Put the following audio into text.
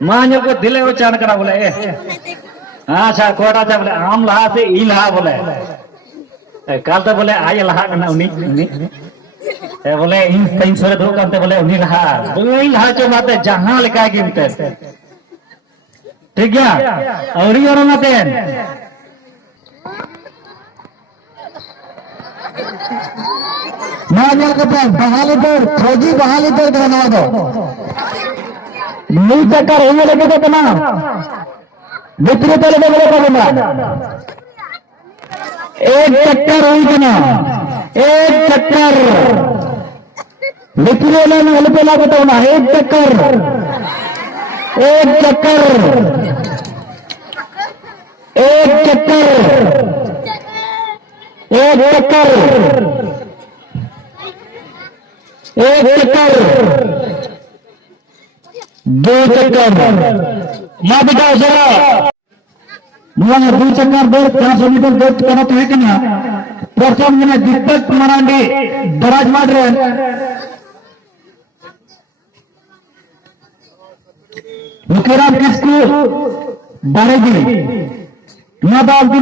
माँ जो को दिले वो चान करा बोले अच्छा कोटा चा बोले आम लहा से ई लहा बोले कल तो बोले आय लहा करना उन्हीं बोले इन तीन सौ दो करते बोले उन्हीं लहा वही लहा जो बात है जहाँ लिखा है गिनते ठीक है और ही और मत ना बहाली पर फौजी बहाली पर कहना दो नी चक्कर हो लगे तो कना दूसरे तले में बोले बोलना एक चक्कर हुई कना एक चक्कर दूसरे में बोले बोला बताओ एक चक्कर एक चक्कर एक चक्कर एक चक्कर एक चक्कर दो चक्कर माँ बेटा जरा दो चक्कर दो 500 मीटर दो करना तो है कि ना प्रथम मैंने दीपक मरांडी दराज मार रहे मुकेराम किसको बारेगी नवाब